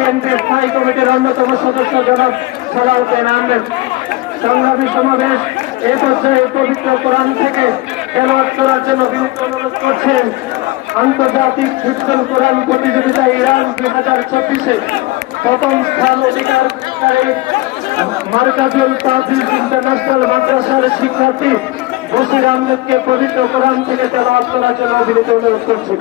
বিএনপির স্থায়ী কমিটির অন্যতম সদস্য জনাব সালাউদ্দিন আহমেদ। সংগ্রামী সমাবেশ এ পর্যায়ে পবিত্র কোরআন থেকে তেলাওয়াত করার জন্য বিনীত অনুরোধ করছেন আন্তর্জাতিক হিফজুল কোরআন প্রতিযোগিতা ইরান 2026-এ প্রথম স্থান অধিকারকারী মার্কাজুল তাফিজ ইন্টারন্যাশনাল মাদ্রাসার শিক্ষার্থী বশির আহমেদকে পবিত্র কোরআন থেকে তেলাওয়াত করার জন্য বিনীত অনুরোধ করছি।